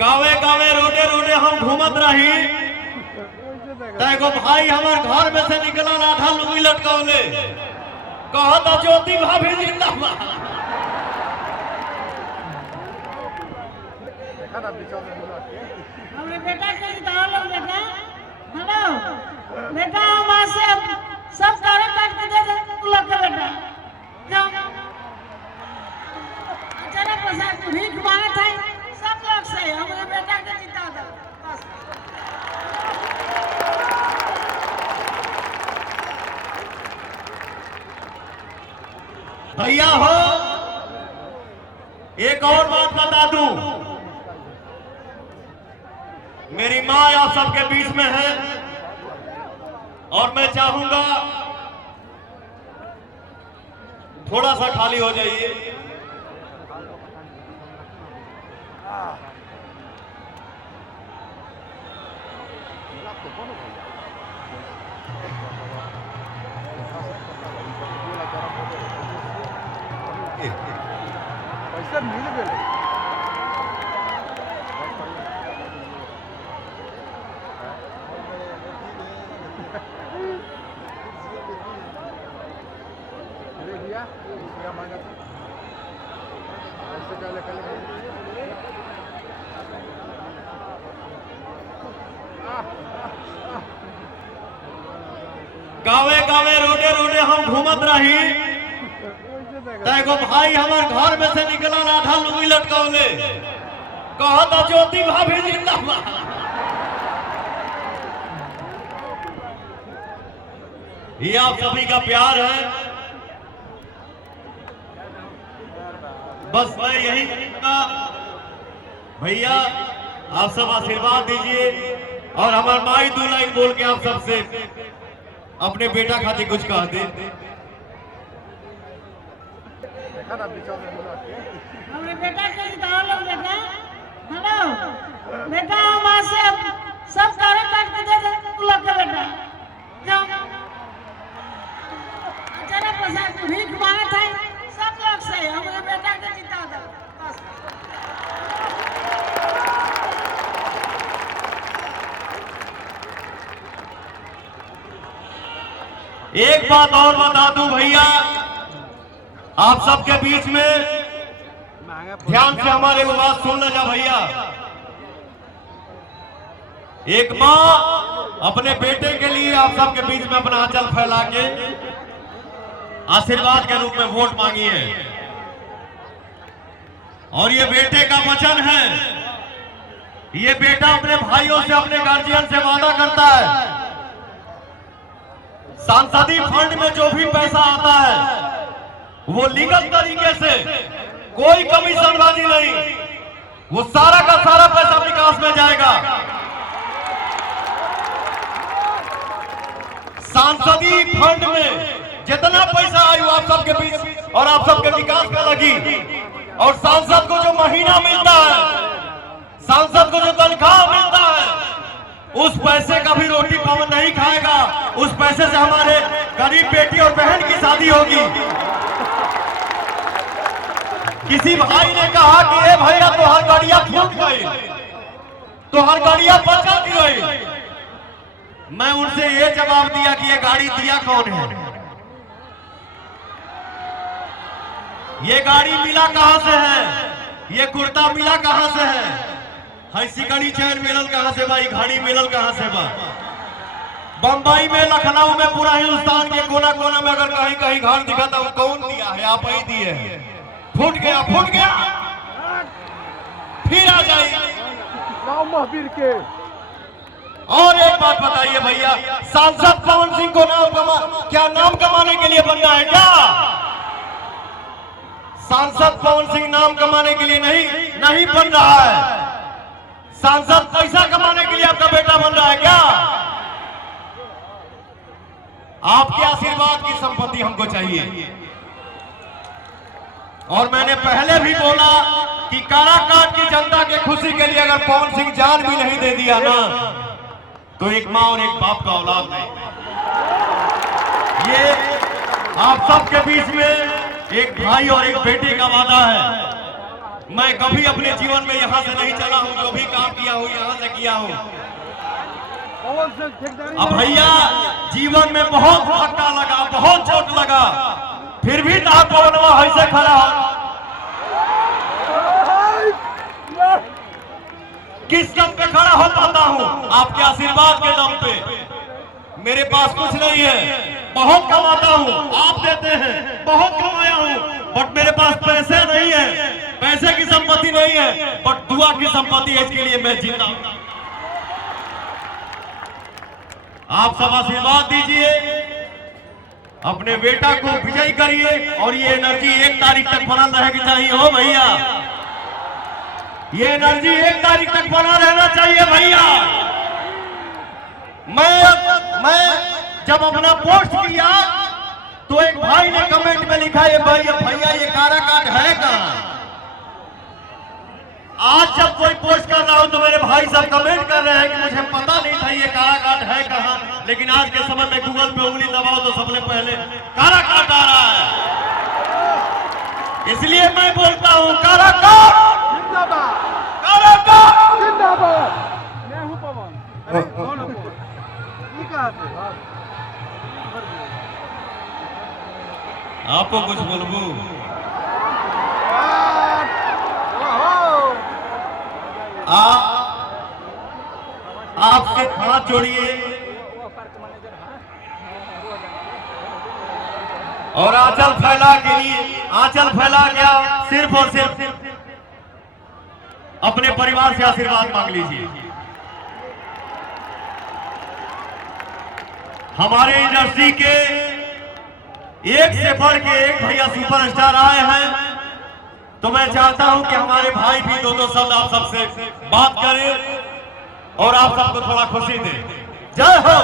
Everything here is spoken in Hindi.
गावे गावे रोडे रोडे हम घूमत रही एगो भाई हमार घर में से निकला आधा लुंगी लटकौले कहता ज्योति भाभी जिंदाबाद। हमरे बेटा के जिताओ लोग बेटा। हेलो बेटा हम से सब कार्य करके दे दे लोग के बेटा जाओ चला पैसा भीख मांगे थे सब लोग से हमरे बेटा के जिता दो बस। भैया हो एक और बात बता दूं, मेरी माँ आप सबके बीच में है और मैं चाहूंगा थोड़ा सा खाली हो जाइए। पैसा मिल गए मांगा ऐसे कल गावे गावे रोडे रोडे हम घूमत रही एगो भाई हमार घर में से निकला आधा लुंगी लटकौले कहता ज्योति भाभी जिंदाबाद। ये आप सभी का प्यार है, बस मैं यही कहूंगा भैया आप सब आशीर्वाद दीजिए और हमारे माई 2 लाइन बोल के आप सबसे अपने बेटा खातिर कुछ कह दे। हमरे बेटा के जिताओ लोग बेटा। हेलो बेटा हम से सब कार्य करके दे दे लोग के बेटा जाओ चला पैसा भीख मांगे थे सब लोग से हमरे बेटा के जिता दो बस। एक बात और बता दूं भैया आप सबके बीच में, ध्यान से हमारे वो बात सुन ले जा भैया। एक माँ अपने बेटे के लिए आप सबके बीच में अपना आंचल फैला के आशीर्वाद के रूप में वोट मांगी है और ये बेटे का वचन है, ये बेटा अपने भाइयों से अपने गार्जियन से वादा करता है सांसदीय फंड में जो भी पैसा आता है वो लीगल तरीके से, कोई कमीशनबाजी नहीं, वो सारा का सारा पैसा विकास में जाएगा। सांसदीय फंड में जितना पैसा आयु आप सबके बीच और आप सबके विकास में लगी और सांसद को जो महीना मिलता है, सांसद को जो तनख्वाह मिलता है, उस पैसे का भी रोटी पावन नहीं खाएगा। उस पैसे से हमारे गरीब बेटी और बहन की शादी होगी। किसी भाई ने कहा कि ए भैया तो हर गाड़ियां फूट गई, तो हर गाड़ियां बचा दी गई। मैं उनसे ये जवाब दिया कि ये गाड़ी दिया कौन है, ये गाड़ी मिला कहां से है, ये कुर्ता मिला कहां से है, सिकड़ी चैन मिलल कहां से बा, घड़ी मिलल कहां से बा। बंबई में, लखनऊ में, पूरा हिंदुस्तान के कोना कोना में अगर कहीं कहीं घर दिखा तो कौन दिया है? आप ही दिए हैं। फूट गया, फूट गया, फिर आ जाइए महावीर के। और एक बात बताइए भैया, सांसद पवन सिंह को क्या नाम कमाने के लिए बनना है क्या? सांसद पवन सिंह नाम कमाने के लिए नहीं बन रहा है। सांसद पैसा कमाने के लिए आपका बेटा बन रहा है क्या? आपके आशीर्वाद की संपत्ति हमको चाहिए। और मैंने पहले भी बोला कि काराकाट की जनता के खुशी के लिए अगर पवन सिंह जान भी नहीं दे दिया ना, तो एक मां और एक बाप का औलाद नहीं। ये आप सबके बीच में एक भाई और एक बेटे का वादा है। मैं कभी अपने जीवन में यहाँ से नहीं चला हूँ, जो भी काम किया हूँ यहाँ से किया हूँ। कौन से ठेकेदारी अब भैया जीवन में बहुत धक्का लगा, बहुत चोट लगा, फिर भी पवनवा ऐसे खड़ा किस दम पे खड़ा हो पाता हूँ? आपके आशीर्वाद के दम पे। मेरे पास कुछ नहीं है, बहुत कमाता हूँ, आप देते हैं, बहुत कमाया हूँ, बट मेरे पास पैसे नहीं है, पैसे की संपत्ति नहीं है, बट दुआ की संपत्ति है, इसके लिए मैं जिंदा हूं। आप सब आशीर्वाद दीजिए, अपने बेटा को विजयी करिए और ये एनर्जी 1 तारीख तक बना रहेगी चाहिए हो भैया। ये एनर्जी 1 तारीख तक बना रहना चाहिए भैया। मैं जब अपना पोस्ट किया तो एक भाई ने कमेंट में लिखा है भैया ये काराकाट है कहां? आज जब कोई पोस्ट कर रहा हूं तो मेरे भाई सब कमेंट कर रहे हैं कि मुझे पता नहीं था ये काराकाट है कहां, लेकिन आज के समय में गूगल पे उंगली दबाओ तो सबसे पहले काराकाट आ रहा है। इसलिए मैं बोलता हूं काराकाट जिंदाबाद, काराकाट जिंदाबाद। मैं हूँ पवन। अरे कौन है वो? ये कहाँ से? आपको कुछ बोलबू? आपसे हाथ जोड़िए और आंचल फैला के लिए आंचल फैला गया, सिर्फ और सिर्फ अपने परिवार से आशीर्वाद मांग लीजिए। हमारे इंडस्ट्री के एक से बढ़ के एक भैया सुपरस्टार आए हैं, तो मैं चाहता हूं कि हमारे भाई भी दो शब्द आप सबसे बात करें और आप सबको थोड़ा खुशी दें। जय हो।